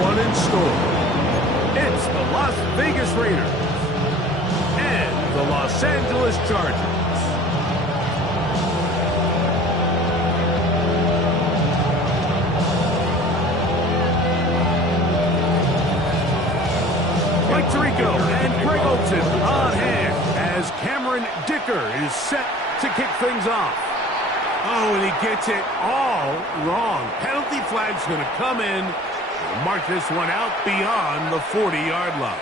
one in store. It's the Las Vegas Raiders and the Los Angeles Chargers. Mike Tirico and Greg Olsen on hand as Cameron Dicker is set to kick things off. Oh, and he gets it all wrong. Penalty flag's going to come in and mark this one out beyond the 40-yard line.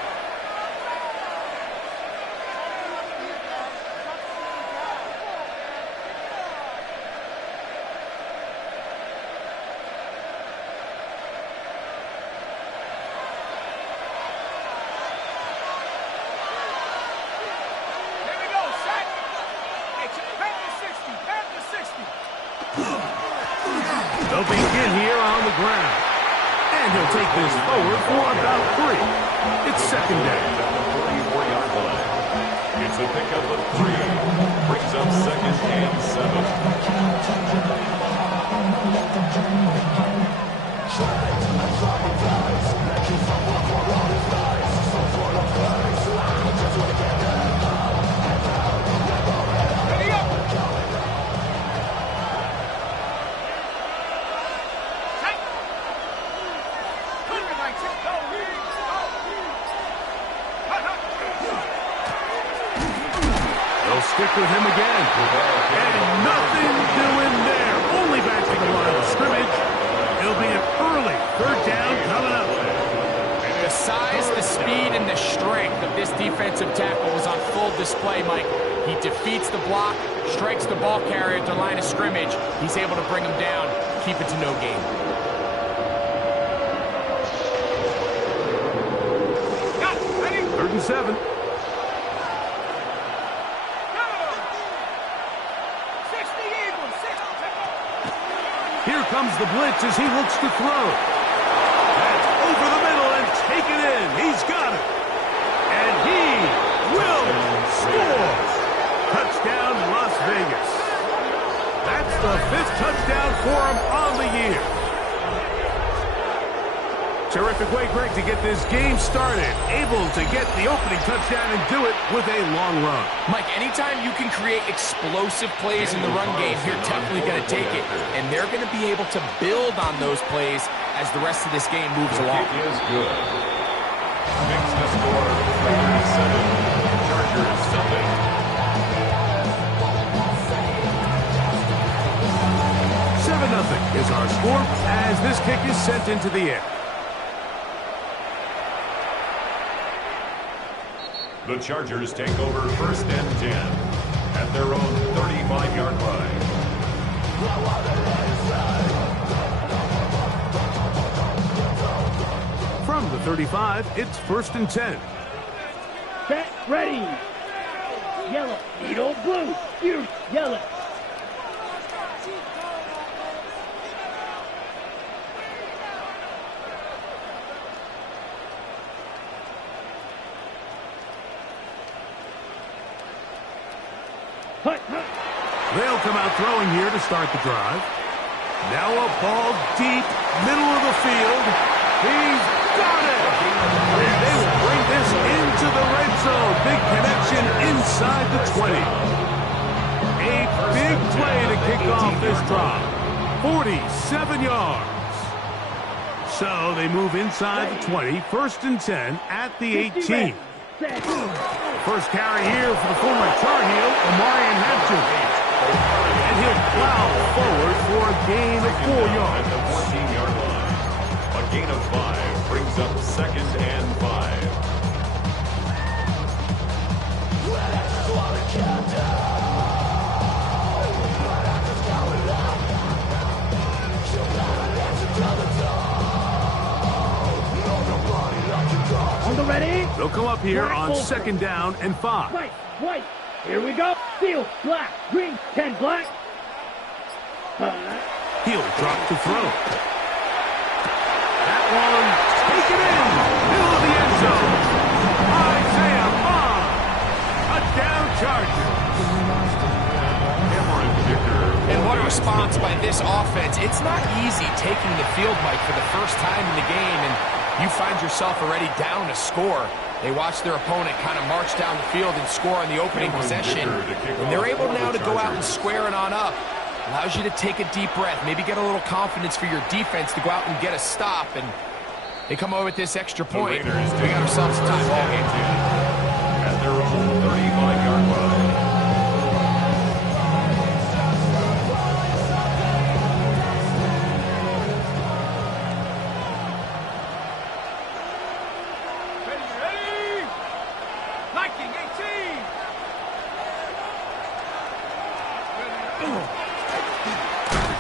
They'll begin here on the ground. And he'll take this forward for about 3. It's second down. It's a pickup of 3. Brings up second and Stick with him again. And nothing doing there. Only back to the line of scrimmage. It'll be an early third down coming up. The size, the speed, and the strength of this defensive tackle was on full display, Mike. He defeats the block, strikes the ball carrier at the line of scrimmage. He's able to bring him down, keep it to no gain. Third and 7. Here comes the blitz as he looks to throw. That's over the middle and taken in. He's got it. And he will score. Touchdown, Las Vegas. That's the 5th touchdown for him on the year. Terrific way, Greg, to get this game started. Able to get the opening touchdown and do it with a long run. Mike, anytime you can create explosive plays in the run game, you're definitely going to take it. And they're going to be able to build on those plays as the rest of this game moves along.7. It is good. Makes the score 37. Chargers 7-0 is our score as this kick is sent into the air. The Chargers take over 1st and 10 at their own 35-yard line. From the 35, it's 1st and 10. Set, ready. Yellow, needle, blue, fuse, yellow. They'll come out throwing here to start the drive. Now a ball deep, middle of the field. He's got it! And they will bring this into the red zone. Big connection inside the 20. A big play to kick off this drive. 47 yards. So they move inside the 20. 1st and 10 at the 18. First carry here for the former Tar Heel, Omarion Hampton. And he'll plow forward for a gain of 4 yards. At the 14-yard line. A gain of 5 brings up 2nd and 5. On the ready. They'll come up here on 2nd down and 5. White. Here we go. Steel, black, green, 10 black. He'll drop to throw. That one taken in. Middle of the end zone. Isaiah Bond. Touchdown Chargers. And what a response by this offense. It's not easy taking the field, Mike, for the first time in the game. And you find yourself already down a score. They watch their opponent kind of march down the field and score on the opening possession, and they're able now to go out and square it on up. Allows you to take a deep breath, maybe get a little confidence for your defense to go out and get a stop, and they come over with this extra point. We got ourselves a tie ball game. At their own 35-yard line.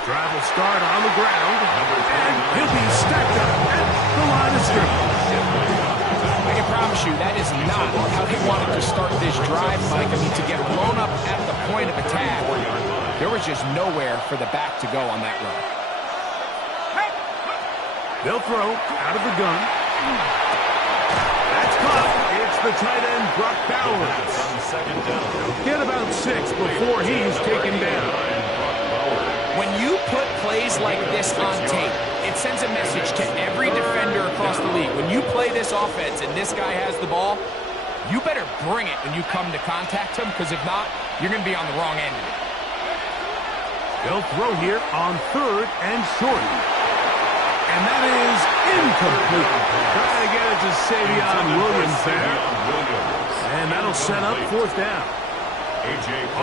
Drive will start on the ground, and he'll be stacked up at the line of scrimmage. I can promise you that is not how he wanted to start this drive, Mike. I mean, to get blown up at the point of attack, there was just nowhere for the back to go on that run. They'll throw out of the gun. That's caught. It's the tight end, Brock Bowers. Get about 6 before he's taken down. When you put plays like this on tape, it sends a message to every defender across the league. When you play this offense and this guy has the ball, you better bring it when you come to contact him, because if not, you're going to be on the wrong end of it. They'll throw here on 3rd and short. And that is incomplete. Trying to get it to Savion Williams there. And that'll set up 4th down.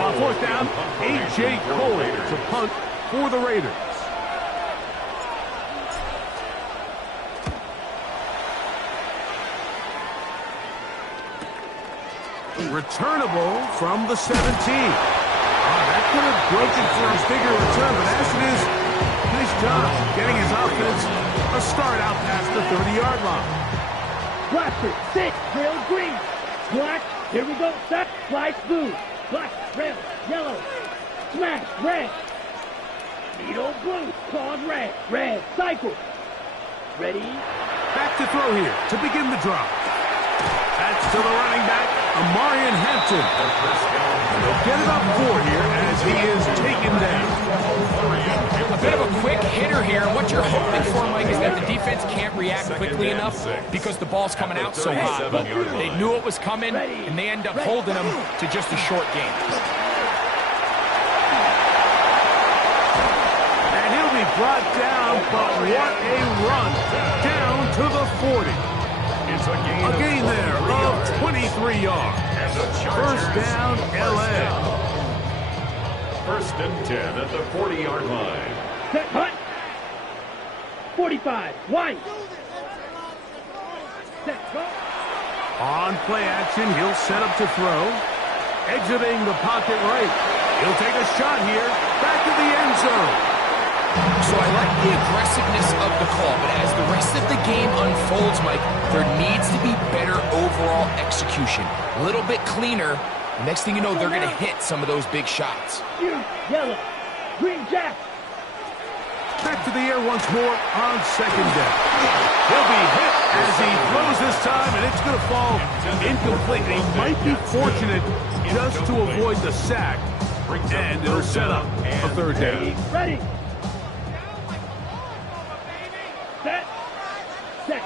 On 4th down, A.J. Cole to punt for the Raiders. Returnable from the 17. That could have broken for a bigger return, but as it is, nice job getting his offense a start out past the 30-yard line. Blaster, 6, trail green. Black, here we go, set, slice blue. Black, red, yellow, smash, red. Needle blue, claws red, red, cycle. Ready? Back to throw here to begin the drop. That's to the running back, Amarian Hampton. And they'll get about 4 here as he is taken down. A bit of a quick hitter here. What you're hoping for, Mike, is that the defense can't react quickly enough because the ball's coming out so hot. But they knew it was coming, and they end up holding them to just a short game. And he'll be brought down, but what a run down to the 40. A gain there of 23 yards. First down, L.A. 1st and 10 at the 40-yard line. Set, hunt. 45, wide. Set, go. On play action, he'll set up to throw. Exiting the pocket right. He'll take a shot here. Back to the end zone. So I like the aggressiveness of the call, but as the rest of the game unfolds, Mike, there needs to be better overall execution. A little bit cleaner. Next thing you know, they're going to hit some of those big shots. Yellow, green jack. Back to the air once more on 2nd down. He'll be hit as he throws this time, and it's going to fall incomplete. He might be fortunate just to avoid the sack, and it'll set up a 3rd down. Ready. Set. Set.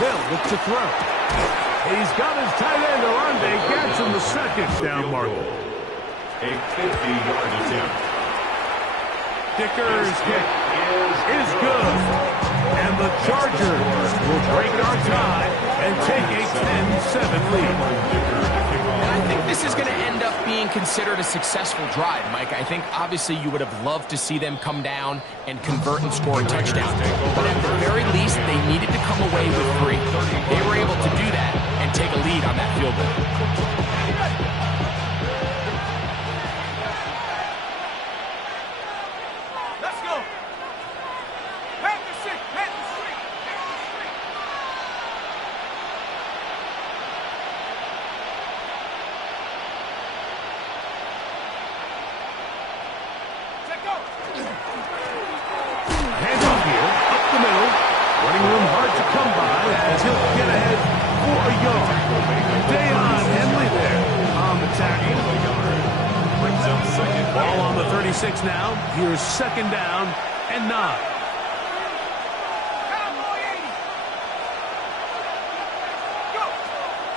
Hill looks to throw. He's got his tight end, Arande Gadsden, the 2nd down marker. A 50-yard attempt. Dicker's kick is good. And the Chargers will break our tie and take a 10-7 lead. And I think this is going to end up being considered a successful drive, Mike. I think obviously you would have loved to see them come down and convert and score a touchdown. But at the very least, they needed to come away with 3. They were able to do that and take a lead on that field goal. Handoff here, up the middle. Running room hard to come by as he'll get ahead for a yard. Deion Henley there on the tackle. Brings up 2nd. Ball on the 36 now. Here's 2nd down and 9.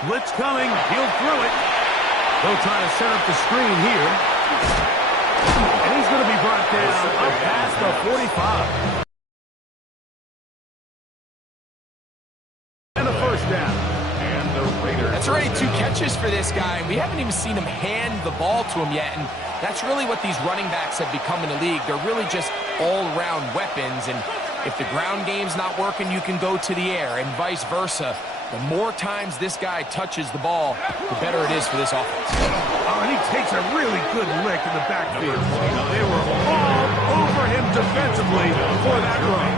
Blitz coming. He'll throw it. They'll try to set up the screen here. And he's going to be brought down up past the 45. And a first down. And the Raiders. That's already 2 catches for this guy. We haven't even seen him hand the ball to him yet, and that's really what these running backs have become in the league. They're really just all-around weapons, and if the ground game's not working, you can go to the air, and vice versa. The more times this guy touches the ball, the better it is for this offense. Oh, and he takes a really good lick in the backfield. They were all over him defensively for that run.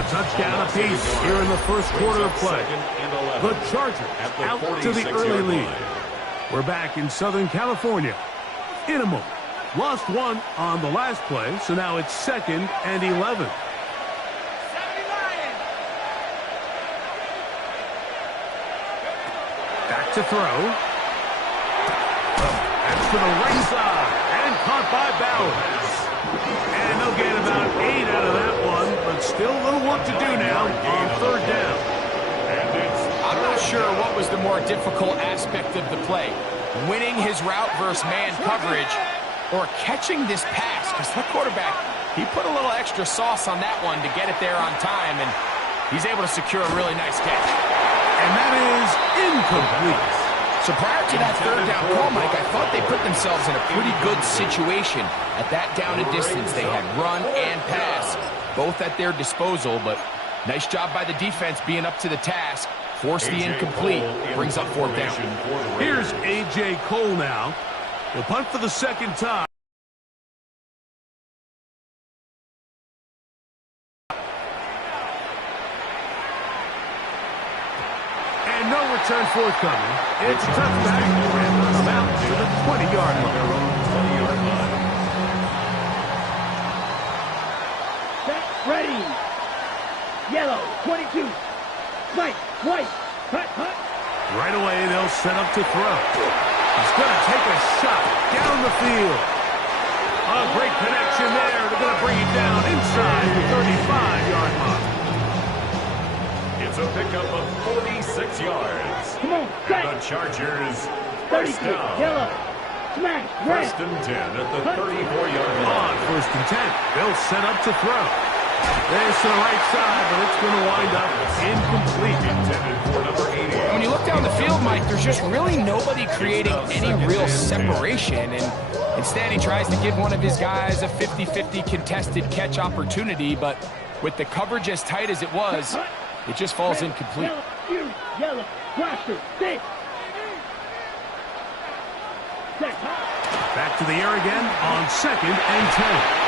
A touchdown apiece here in the first quarter of play. The Chargers out to the early lead. We're back in Southern California in a moment. Lost 1 on the last play, so now it's 2nd and 11. Back to throw. That's to the right side. And caught by Bowers. And they'll get about 8 out of that one, but still a little work to do now on 3rd down. I'm not sure what was the more difficult aspect of the play. Winning his route versus man coverage or catching this pass, because that quarterback, he put a little extra sauce on that one to get it there on time, and he's able to secure a really nice catch. And that is incomplete. So prior to that 3rd down call, Mike, I thought they put themselves in a pretty good situation. At that down and distance, they had run and pass, both at their disposal, but nice job by the defense being up to the task. Force the incomplete, brings up 4th down. Here's A.J. Cole now. He'll punt for the 2nd time. And no return forthcoming. It's a touchback and about to the 20-yard line. Set, ready. Yellow, 22. Right, white, hut, hut. Right away, they'll set up to throw. He's going to take a shot down the field. A great connection there. They're going to bring it down inside the 35-yard line. It's a pickup of 46 yards. Come on, And the Chargers, 32, first down. yellow. Smash, red. First and 10 at the 34-yard line. On 1st and 10, they'll set up to throw. There's to the right side, but it's going to wind up incomplete. Intended for number 80. When you look down the field, Mike, there's just really nobody creating any real separation, and instead he tries to give one of his guys a 50-50 contested catch opportunity, but with the coverage as tight as it was, it just falls incomplete. Yellow, yellow, blaster, 6. Back to the air again on 2nd and 10.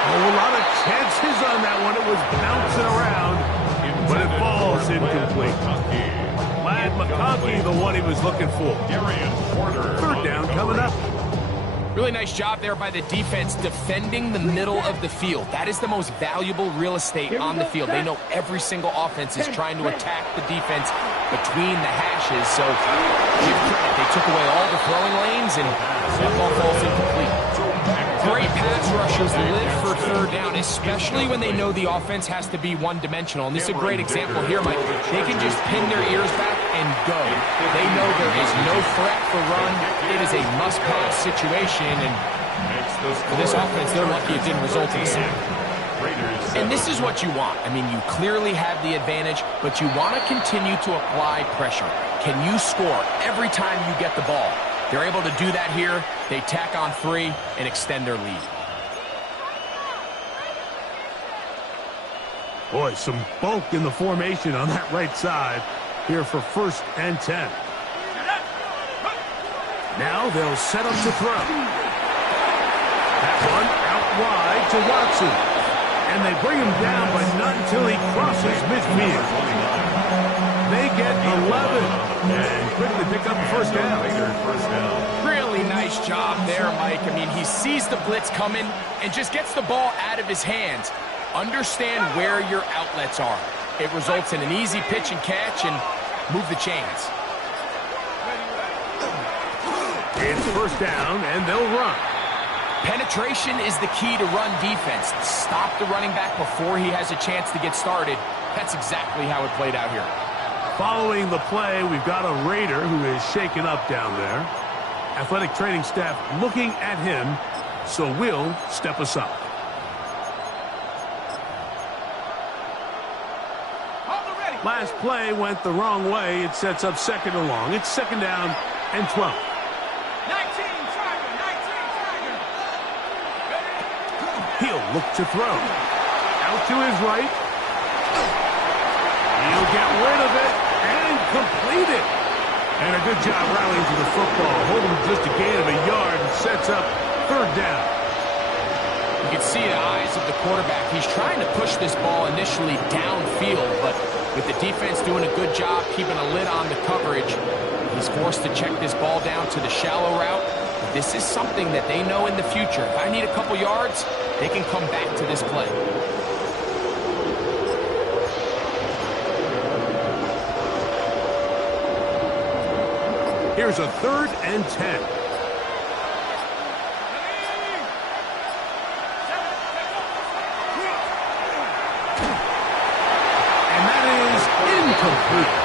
Oh, a lot of chances on that one. It was bouncing around, but it falls incomplete. Ladd McConkey, the one he was looking for. 3rd down coming up. Really nice job there by the defense defending the middle of the field. That is the most valuable real estate on the field. They know every single offense is trying to attack the defense between the hashes. So give credit. They took away all the throwing lanes, and that ball falls incomplete. Great pass rushers live for 3rd down, especially when they know the offense has to be one-dimensional. And this is a great example here, Mike. They can just pin their ears back and go. They know there is no threat for run. It is a must-pass situation, and for this offense, they're lucky it didn't result in a sack. And this is what you want. I mean, you clearly have the advantage, but you want to continue to apply pressure. Can you score every time you get the ball? They're able to do that here. They tack on 3 and extend their lead. Boy, some bulk in the formation on that right side here for 1st and 10. Now they'll set up to throw. That one out wide to Watson. And they bring him down, but not until he crosses midfield. They get 11 and quickly pick up the 1st down. Really nice job there, Mike. I mean, he sees the blitz coming and just gets the ball out of his hands. Understand where your outlets are. It results in an easy pitch and catch and move the chains. It's 1st down, and they'll run. Penetration is the key to run defense. Stop the running back before he has a chance to get started. That's exactly how it played out here. Following the play, we've got a Raider who is shaken up down there. Athletic training staff looking at him, so we'll step aside. Last play went the wrong way. It sets up second and long. It's second down and 12. 19 Tiger. He'll look to throw. Out to his right. He'll get rid of it and complete it. And a good job rallying to the football. Holding just a gain of a yard and sets up third down. You can see the eyes of the quarterback. He's trying to push this ball initially downfield, but with the defense doing a good job keeping a lid on the coverage, he's forced to check this ball down to the shallow route. This is something that they know in the future. If I need a couple yards, they can come back to this play. Here's a 3rd and 10. And that is incomplete.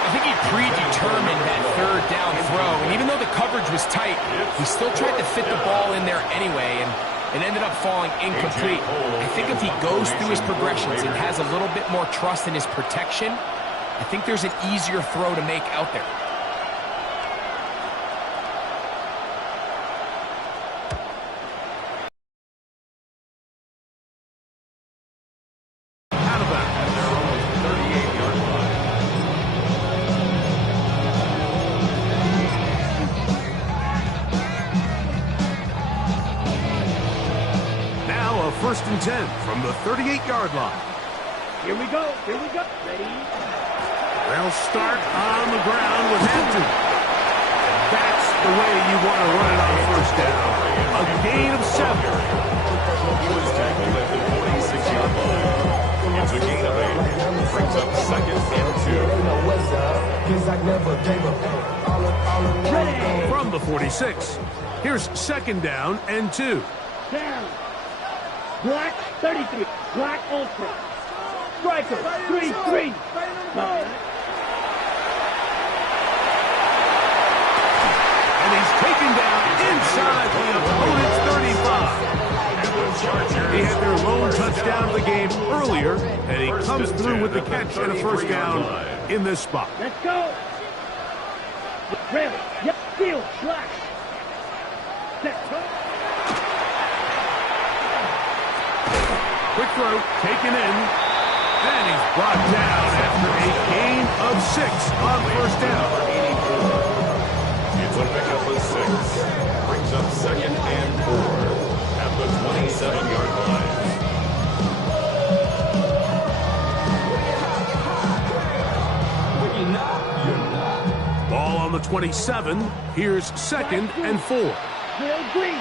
I think he predetermined that third down throw, and even though the coverage was tight, he still tried to fit the ball in there anyway, and it ended up falling incomplete. I think if he goes through his progressions and has a little bit more trust in his protection, I think there's an easier throw to make out there. First and 10 from the 38-yard line. Here we go. Ready? They'll start on the ground with Hampton. That's the way you want to run it on first down. A gain of 7. He was tackled at the 46-yard line. It's a gain of 8. Brings up second and 2. Ready. From the 46, here's second down and 2. Down. Black 33. Black Ultra. Striker 3-3. And he's taken down inside the opponent's 35. He had their lone touchdown of the game earlier, and he comes through with the catch and a first down in this spot. Let's go. Rail. Yep. Field. Slash. Set. Quick throw, taken in, and he's brought down after a gain of 6 on first down. It's a pickup of 6. Brings up second and 4 at the 27-yard line. Ball on the 27. Here's second and 4. Real Green.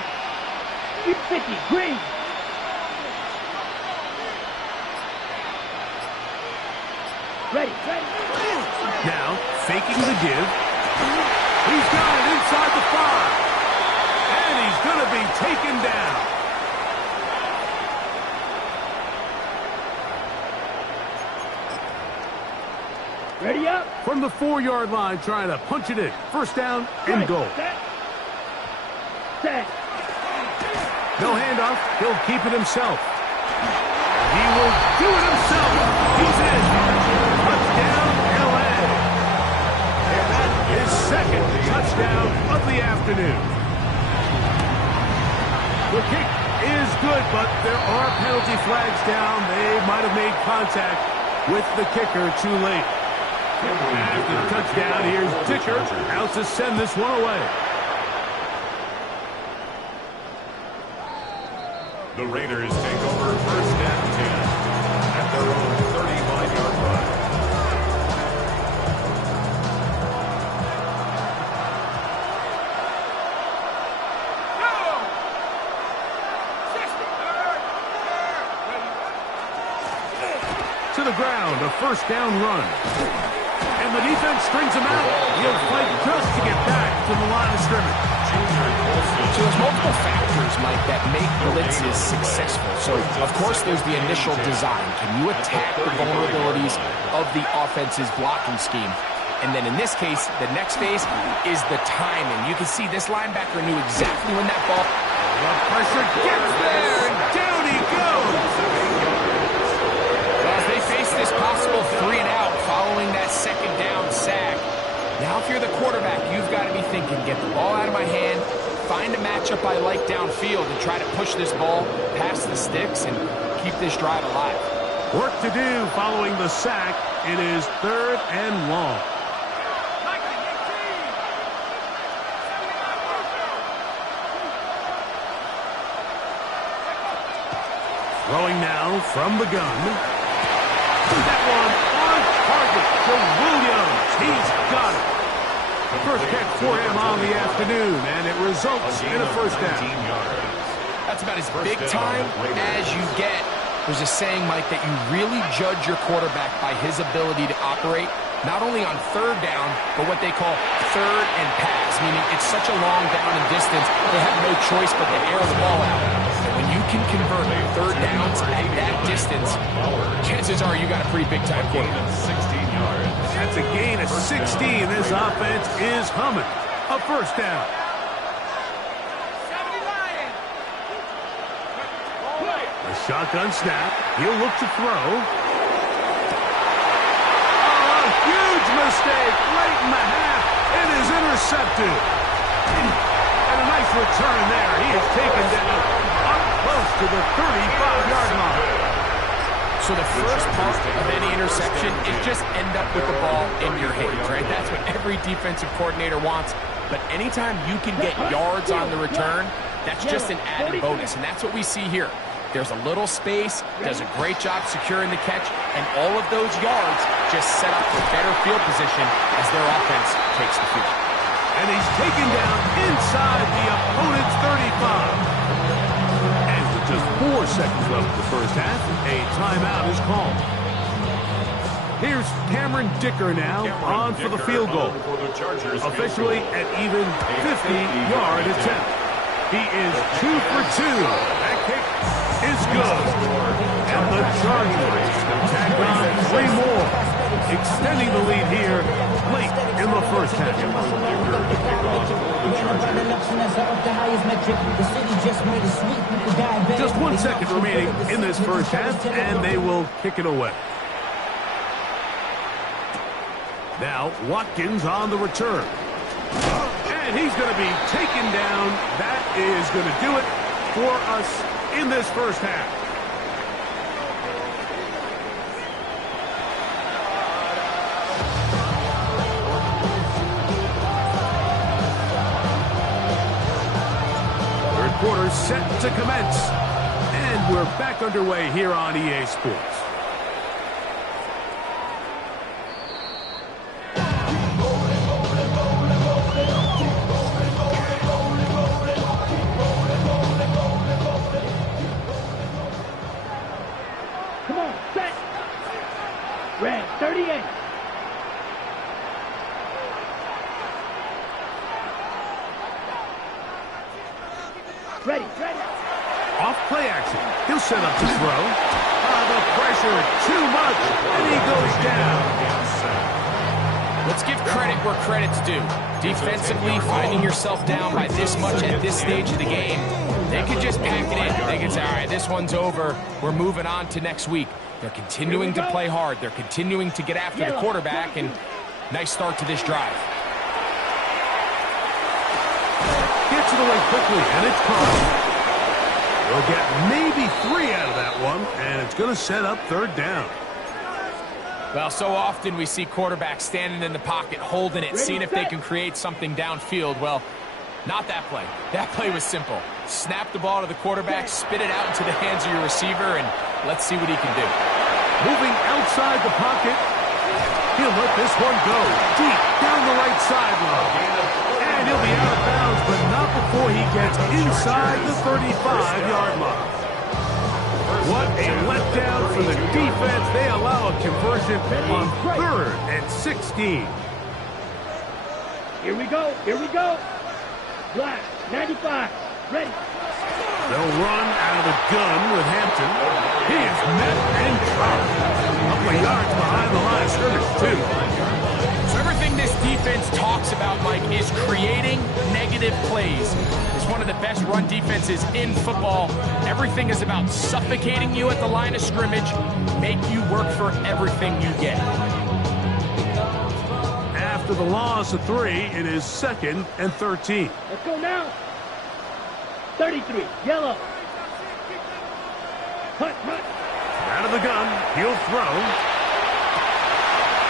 50. Green. Ready. Now, faking the give. He's got it inside the 5. And he's going to be taken down. Ready up. From the 4-yard line, trying to punch it in. First down and goal. Set. No handoff. He'll keep it himself. He will do it himself. He's in. Touchdown, L.A. And that is second touchdown of the afternoon. The kick is good, but there are penalty flags down. They might have made contact with the kicker too late. After the touchdown, here's Dicker out to send this one away. The Raiders take over first and 10 at their own 35-yard line. To the ground, a first down run. And the defense strings him out. He'll fight just to get back to the line of scrimmage. So there's multiple factors, Mike, that make blitzes successful. So, of course, there's the initial design. Can you attack the vulnerabilities of the offense's blocking scheme. And then in this case, the next phase is the timing. You can see this linebacker knew exactly when that ball... The pressure gets there, and down he goes. Well, as they face this possible 3 and out following that second down sack, now if you're the quarterback, you've got to be thinking, get the ball out of my hand, find a matchup I like downfield, and try to push this ball past the sticks and keep this drive alive. Work to do following the sack. It is 3rd and long. Throwing now from the gun. That one on target to Williams. He's got it. The first catch for him on the afternoon, and it results in a first down. That's about as big time as you get. There's a saying, Mike, that you really judge your quarterback by his ability to operate, not only on 3rd down, but what they call 3rd and pass, meaning it's such a long down and distance, they have no choice but to air the ball out. When you can convert 3rd downs at that distance, chances are you got a pretty big-time quarterback. 16 yards. That's a gain of 16. This offense is humming. A first down. A shotgun snap. He'll look to throw. Oh, a huge mistake late in the half. It is intercepted. And a nice return there. He is taken down up close to the 35-yard line. So the first part of any interception is just end up with the ball in your hands, right? That's what every defensive coordinator wants. But anytime you can get yards on the return, that's just an added bonus. And that's what we see here. There's a little space, does a great job securing the catch, and all of those yards just set up for better field position as their offense takes the field. And he's taken down inside the opponent's 35. And with just 4 seconds left in the first half, a timeout is called. Here's Cameron Dicker now on for the field goal. Officially at even 50-yard attempt. He is 2 for 2. That kick is good. And the Chargers tack on 3 more, extending the lead here late in the first half. Just 1 second remaining in this first half, and they will kick it away. Now, Watkins on the return. And he's going to be taken down. That is going to do it for us in this first half. Third quarter set to commence. And we're back underway here on EA Sports. Red, 38. Ready. Off play action. He'll set up to throw. The pressure, too much, and he goes down. Let's give credit where credit's due. Defensively, finding yourself down by this much at this stage of the game, they could just pack it in. They could say, all right, this one's over. We're moving on to next week. They're continuing to play hard. They're continuing to get after the quarterback, and nice start to this drive. Gets it away quickly, and it's caught. They'll get maybe 3 out of that one, and it's going to set up 3rd down. Well, so often we see quarterbacks standing in the pocket, holding it, seeing if they can create something downfield. Well, not that play. That play was simple. Snap the ball to the quarterback, spit it out into the hands of your receiver, and let's see what he can do. Moving outside the pocket. He'll let this one go deep down the right sideline. And he'll be out of bounds, but not before he gets inside the 35-yard line. What a letdown for the defense. They allow a conversion on 3rd and 16. Here we go. Black, 95, ready. They'll run out of the gun with Hampton. He is met and dropped. A couple of yards behind the line of scrimmage, too. So everything this defense talks about, Mike, is creating negative plays. It's one of the best run defenses in football. Everything is about suffocating you at the line of scrimmage, make you work for everything you get. After the loss of 3, it is 2nd and 13. Let's go now. 33, yellow. Hut, hut. Out of the gun, he'll throw.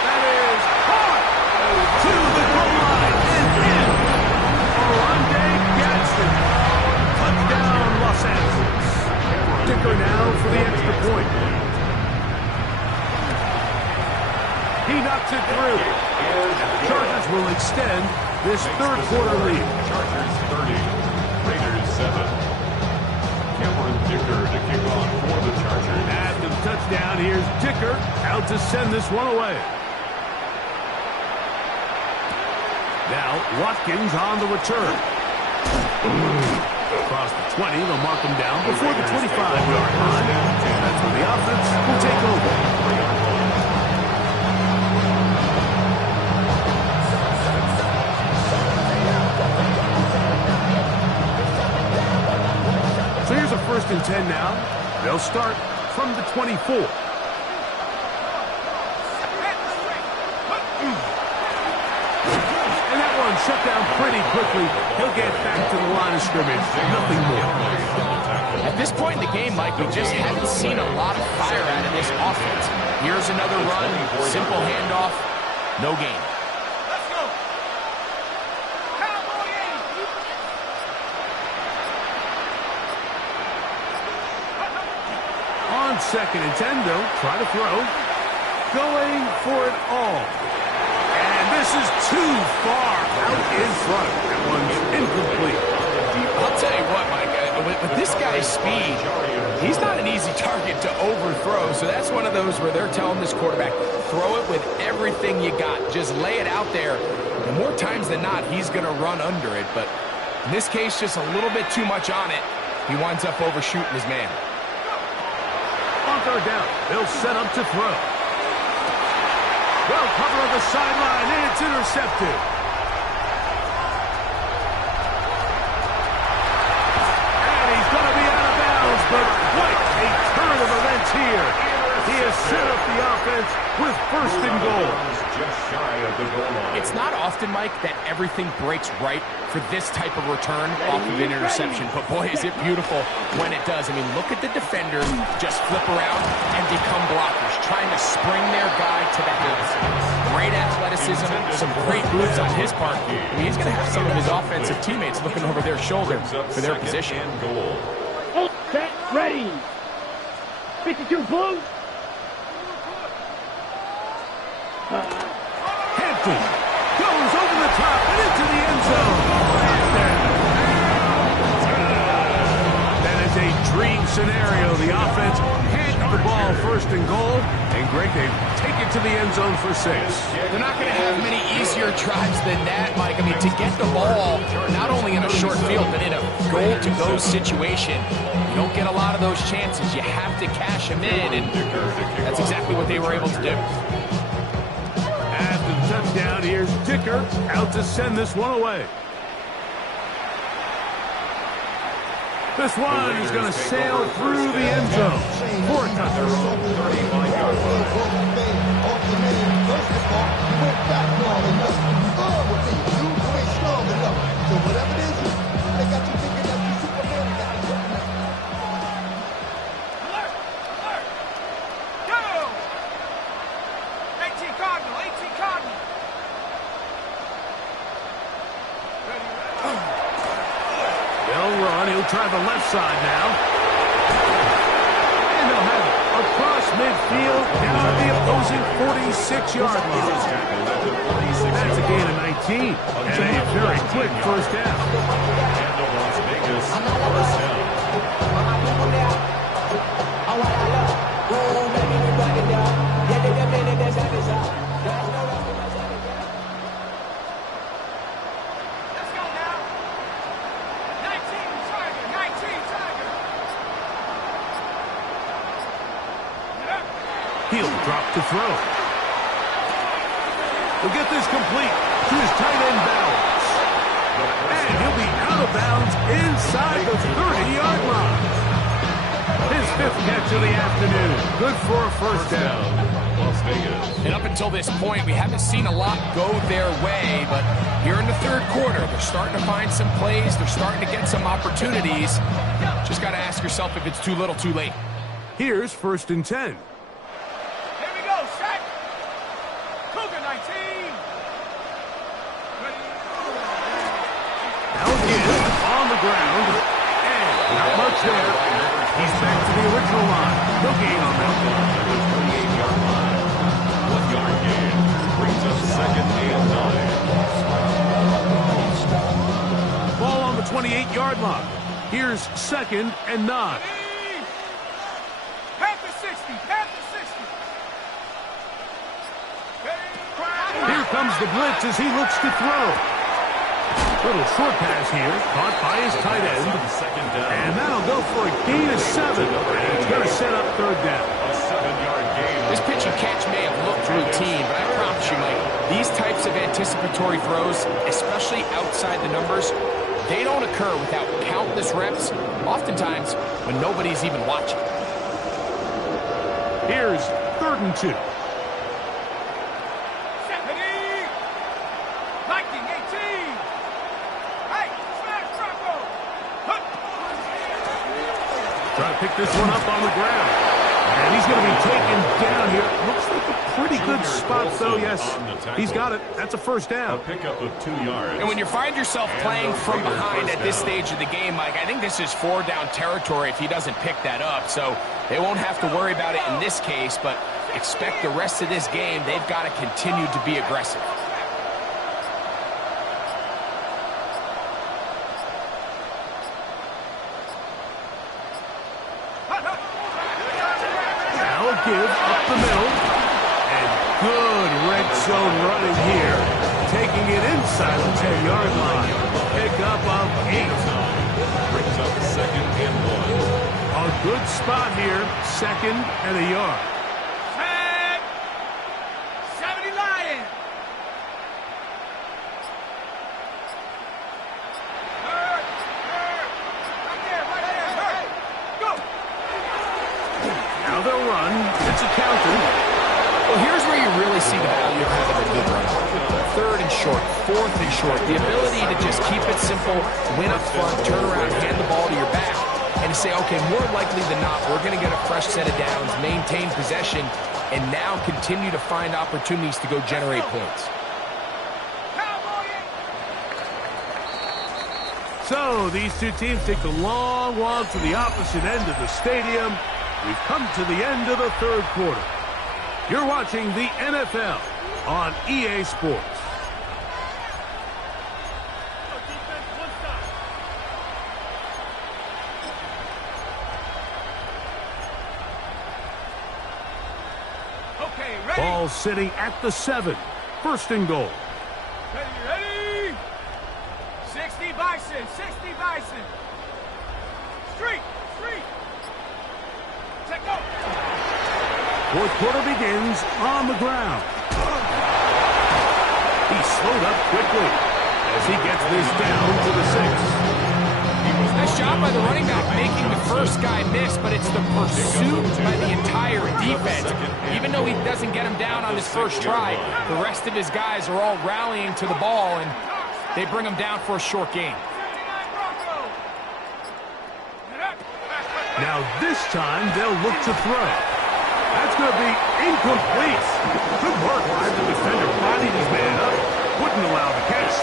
That is caught to the goal line and in. Oronde Gadsden. Touchdown, Los Angeles. Dicker now for the extra point. He knocks it through. The Chargers will extend this third quarter lead. Chargers 30, Raiders 7. Cameron Dicker to kick off for the Chargers. After the touchdown, here's Dicker out to send this one away. Now, Watkins on the return. Across the 20, they'll mark him down before the 25-yard line. That's when the offense will take over. So here's a 1st and 10 now. They'll start from the 24. And that one shut down pretty quickly. He'll get back to the line of scrimmage. Nothing more. At this point in the game, Mike, we just haven't seen a lot of fire out of this offense. Here's another run, simple handoff, no gain. On 2nd and 10, they'll try to throw. Going for it all. And this is too far out in front. That one's incomplete. I'll tell you what, Mike, with this guy's speed, he's not an easy target to overthrow. So that's one of those where they're telling this quarterback, throw it with everything you got. Just lay it out there. And more times than not, he's going to run under it. But in this case, just a little bit too much on it. He winds up overshooting his man. On 3rd down, they'll set up to throw. Well cover on the sideline, and it's intercepted. And he's going to be out of bounds, but what a turn of events here. He has set up the offense with 1st and goal. Just shy of the goal line. It's not often, Mike, that everything breaks right for this type of return off of an interception. But boy, is it beautiful when it does. I mean, look at the defenders just flip around and become blockers, trying to spring their guy to the house. Great athleticism, some great moves on his part. I mean, he's going to have some of his offensive teammates looking over their shoulder for their position. Oh, set, ready. 52 blue. Hampton goes over the top and into the end zone. That is a dream scenario. The offense hands the ball 1st and goal. And Greg, they take it to the end zone for 6. They're not going to have many easier drives than that, Mike. I mean, to get the ball, not only in a short field, but in a goal-to-go situation, you don't get a lot of those chances. You have to cash them in, and that's exactly what they were able to do. After the touchdown, here's Dicker out to send this one away. This one is going to sail through the end zone for a touchdown. 35-yard They'll run. He'll try the left side now. And they'll have it across midfield down the opposing 46-yard line. That's a gain of 19 and a very quick 1st down. And the Las Vegas 1st down. He'll drop to throw. He'll get this complete to his tight end Bowers. And he'll be out of bounds inside the 30-yard line. His 5th catch of the afternoon. Good for a first down. Las Vegas. And up until this point, we haven't seen a lot go their way, but here in the 3rd quarter, they're starting to find some plays. They're starting to get some opportunities. Just got to ask yourself if it's too little, too late. Here's 1st and 10. Here we go, set. Cougar 19. Now again, on the ground. And not much there. He's back to the original line. No gain on that one. 38-yard line. 1-yard gain. Brings up 2nd and 9. Ball on the 28-yard line. Here's 2nd and 9. Panther 60. Panther 60. Here comes the blitz as he looks to throw. Little short pass here, caught by his tight end. Second down. And that'll go for a gain of 7. It's going to set up 3rd down. A 7-yard gain. This pitch and catch may have looked routine, but I promise you, Mike, these types of anticipatory throws, especially outside the numbers, they don't occur without countless reps, oftentimes when nobody's even watching. Here's 3rd and 2. Trying to pick this one up on the ground. And he's going to be taken down here. Looks like a pretty good spot, though. Yes, he's got it. That's a first A down. pickup of 2 yards. And when you find yourself playing from behind at this stage of the game, Mike, I think this is 4-down territory if he doesn't pick that up. So they won't have to worry about it in this case, but expect the rest of this game, they've got to continue to be aggressive. Give up the middle. And good red zone running here. Taking it inside the 10-yard line. Pick up of 8. Brings up 2nd and 1. A good spot here. 2nd and a yard. Set. 70 Lions. Right there. Hurry. Go. Now they'll run. It's a counter. Well, here's where you really see the value of having a good run. 3rd and short, 4th and short. The ability to just keep it simple, win up front, turn around, hand the ball to your back, and to say, okay, more likely than not, we're going to get a fresh set of downs, maintain possession, and now continue to find opportunities to go generate points. So these two teams take the long walk to the opposite end of the stadium. We've come to the end of the 3rd quarter. You're watching the NFL on EA Sports. Okay, ready? Ball sitting at the 7. 1st and goal. Ready? 60 Bison. 60 Bison. Street. Check go. 4th quarter begins on the ground. He's slowed up quickly as he gets this down to the 6. Nice job by the running back making the first guy miss, but it's the pursuit by the entire defense. Even though he doesn't get him down on his first try, the rest of his guys are all rallying to the ball, and they bring him down for a short gain. Now this time they'll look to throw. That's going to be incomplete. Good work by the defender. Bodied his man up. Wouldn't allow the catch.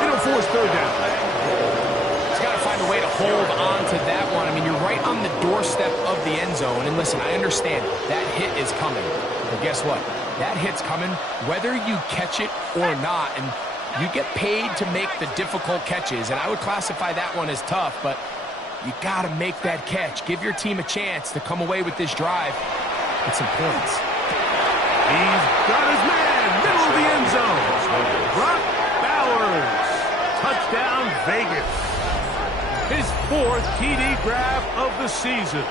It'll force 3rd down. He's got to find a way to hold on to that one. I mean, you're right on the doorstep of the end zone. And listen, I understand that hit is coming. But guess what? That hit's coming whether you catch it or not. And you get paid to make the difficult catches. And I would classify that one as tough, but you got to make that catch. Give your team a chance to come away with this drive with some points. He's got his man, middle of the end zone. Brock Bowers. Touchdown, Vegas. His 4th TD grab of the season.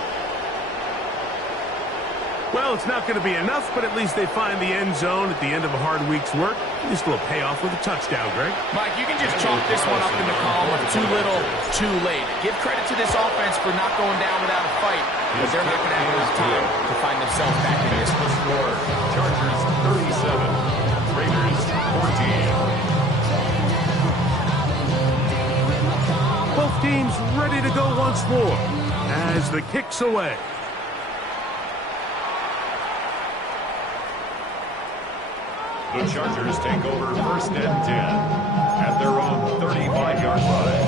Well, it's not going to be enough, but at least they find the end zone at the end of a hard week's work. Just a little payoff with a touchdown, Greg. Mike, you can just chalk this one up in the column of too little, too late. Give credit to this offense for not going down without a fight, but they're not going to have enough time to find themselves back in this one. Score, Chargers 37, Raiders 14. Both teams ready to go once more as the kick's away. The Chargers take over first and 10 at their own 35-yard line.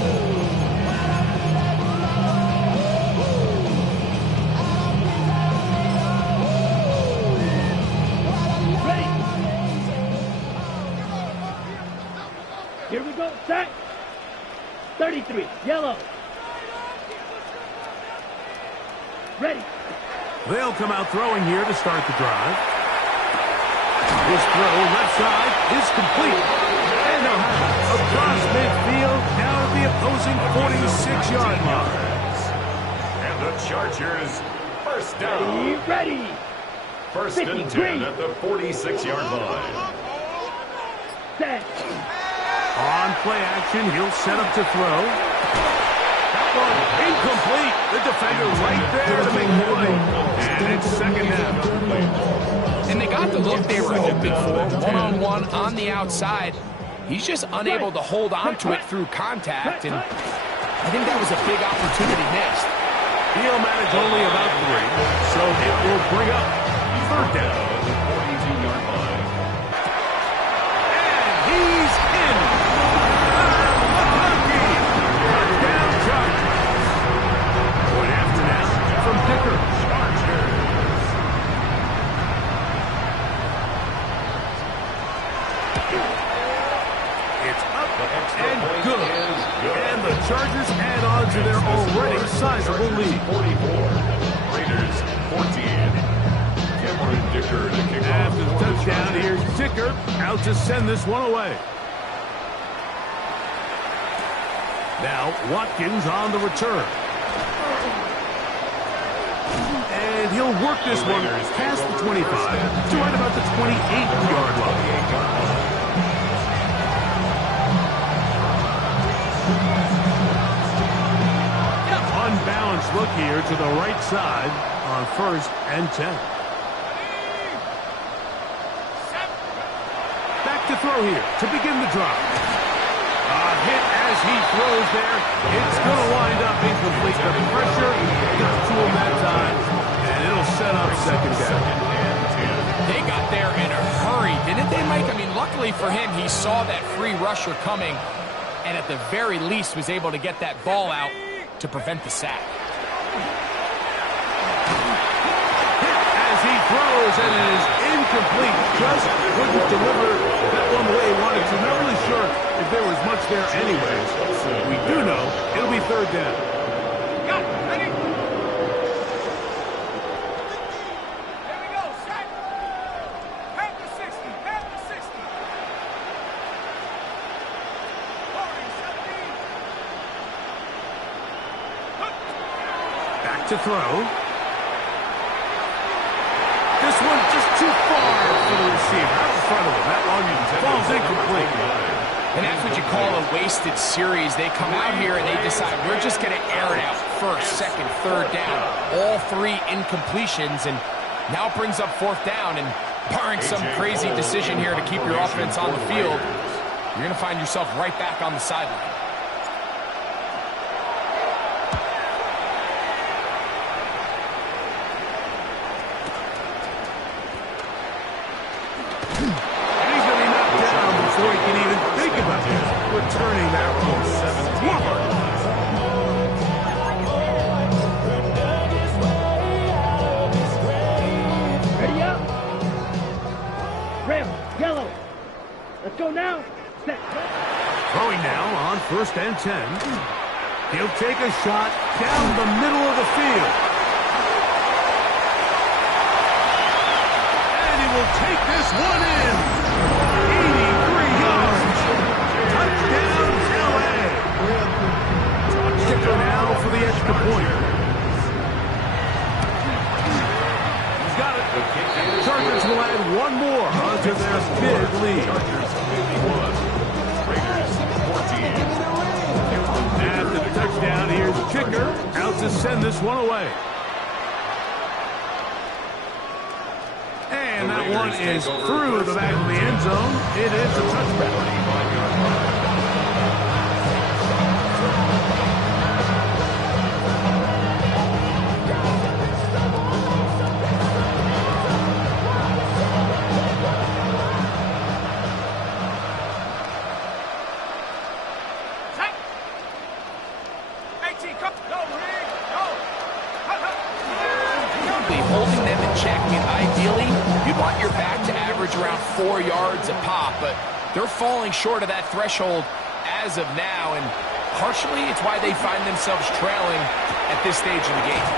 Ready. Here we go, set. 33, yellow. Ready. They'll come out throwing here to start the drive. This throw left side is complete. And they'll have it across midfield down at the opposing 46-yard line. And the Chargers first down. Ready. First and 10 at the 46-yard line. Set. On play action, he'll set up to throw. That one incomplete. The defender right there to make the play. And it's second down. And they got the look they were hoping for, one-on-one on the outside. He's just unable to hold on to it through contact, and I think that was a big opportunity missed. He'll manage only about 3, so it will bring up third down. The 42-yard line. And he's in. Touchdown Chargers. Point after now from Dicker. It's up and good. And the Chargers add on to their already sizable lead. 44. Raiders 14. Cameron Dicker to kick off. After the touchdown, here's Dicker out to send this one away. Now Watkins on the return. And he'll work this one past the 25 to right about the 28-yard line. Unbalanced look here to the right side on first and 10. Back to throw here to begin the drive. A hit as he throws there. It's going to wind up incomplete. The pressure got to him that time, and it'll set up second down. They got there in a hurry, didn't they, Mike? I mean, luckily for him, he saw that free rusher coming, and at the very least was able to get that ball out to prevent the sack. As he throws, and it is incomplete. Just couldn't deliver that one the way he wanted to. Not really sure if there was much there anyways. We do know it'll be third down. Got it. Ready? Here we go. Set. Half the 60. Half the 60. 40, 17. Back to throw. This one just too far for the receiver. Out in front of him. That one falls incomplete. And that's what you call a wasted series. They come out here and they decide, we're just going to air it out first, second, third down. All 3 incompletions, and now it brings up fourth down. And barring some crazy decision here to keep your offense on the field, you're going to find yourself right back on the sideline. Before he can even think about returning that one. Ready up. Red, yellow. Let's go now. Set. Throwing now on first and 10. He'll take a shot down the middle of the field. And he will take this one in. 83 yards. Touchdown, LA. Kicker now for the extra point. He's got it. The Chargers will add one more onto their big lead. Chargers 51, Raiders 14. After the touchdown, here's the kicker out to send this one away. And that one is through the back of the end zone. It is a touchback. Holding them in check. I mean, ideally, you'd want your back to average around 4 yards a pop, but they're falling short of that threshold as of now, and partially it's why they find themselves trailing at this stage of the game.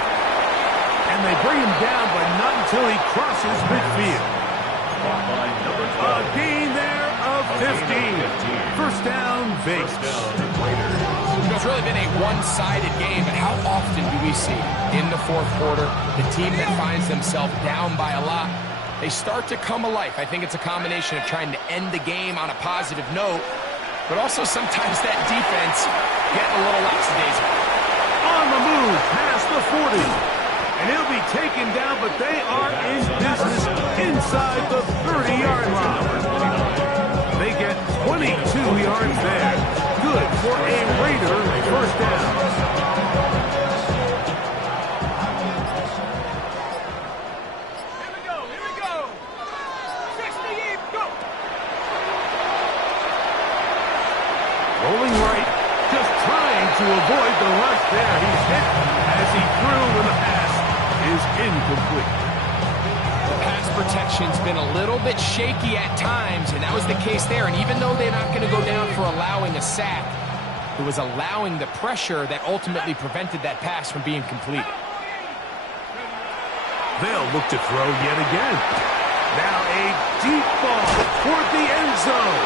And they bring him down, but not until he crosses midfield. A gain there of 15. First down, Vegas. It's really been a one-sided game, but how often do we see in the fourth quarter the team that finds themselves down by a lot, they start to come alive. I think it's a combination of trying to end the game on a positive note, but also sometimes that defense getting a little lackadaisical. On the move, past the 40. And he'll be taken down, but they are in business inside the 30-yard line. They get 22 yards there. Good for a Raider first down. Here we go, here we go. 60, go. Rolling right, just trying to avoid the rush there. He's hit as he threw when the pass is incomplete. The pass protection's been a little bit shaky at times, and that was the case there. And even though they're not going to go down for allowing a sack, it was allowing the pressure that ultimately prevented that pass from being completed. They'll look to throw yet again. Now a deep ball toward the end zone.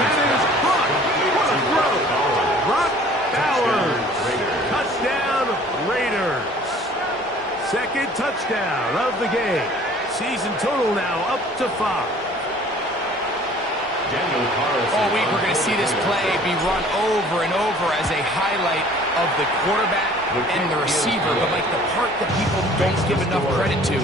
That is Brock. What a throw. Brock Bowers. Touchdown, Raiders. Second touchdown of the game. Season total now up to 5. All week we're going to see this play be run over and over as a highlight of the quarterback and the receiver, but like the part that people don't give enough credit to.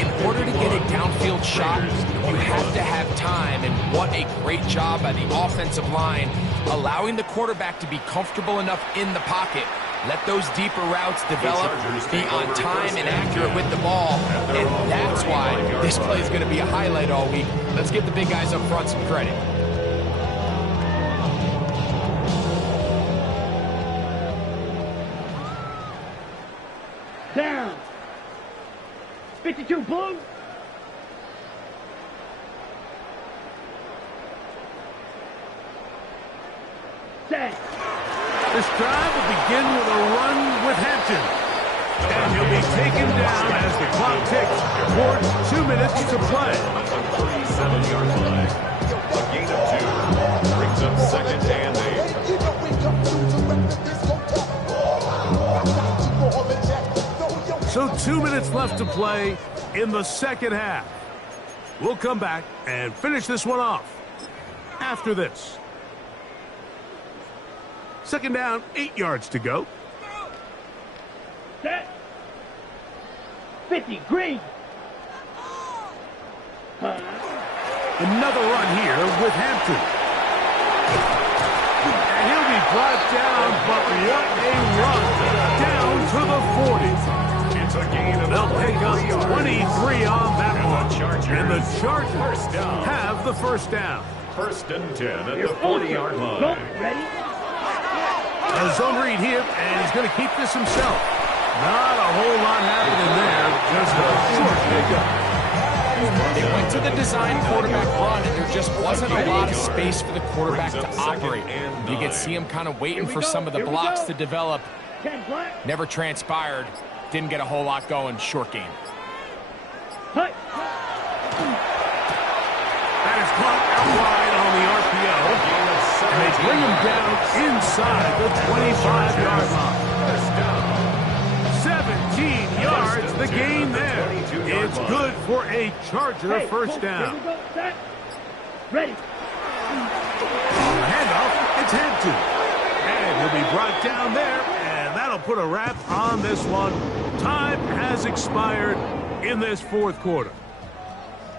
In order to get a downfield shot, you have to have time, and what a great job by the offensive line, allowing the quarterback to be comfortable enough in the pocket. Let those deeper routes develop, be on time and accurate with the ball, and that's why this play is going to be a highlight all week. Let's give the big guys up front some credit. Down. 52 blue. Set. This drive will begin with a run with Hampton. And he'll be taken down as the clock ticks towards 2 minutes to play. 37-yard line. A gain of 2. Brings up second and 8. So 2 minutes left to play in the second half. We'll come back and finish this one off after this. Second down, 8 yards to go. Set. 50 green. Another run here with Hampton. And he'll be brought down, but what a run down to the 40. It's a gain of They'll pick up 23 on that one. And the Chargers down. have the first down. First and 10 at the 40-yard Go. line. Ready? A zone read here, and he's going to keep this himself. Not a whole lot happening there, just a short pickup. They went to the design quarterback run, and there just wasn't a lot of space for the quarterback to operate. You could see him kind of waiting for some of the blocks to develop. 10 black. Never transpired. Didn't get a whole lot going. Short game. Hut. That is caught out wide on the RPO. And they bring him down inside the 25-yard line. 17 yards the gain there. 22-yard It's line. good for a Charger Hey, first Here down. we go, set. Ready. Handoff, it's had to. And he'll be brought down there, and that'll put a wrap on this one. Time has expired in this fourth quarter.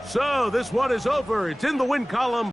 So this one is over. It's in the win column.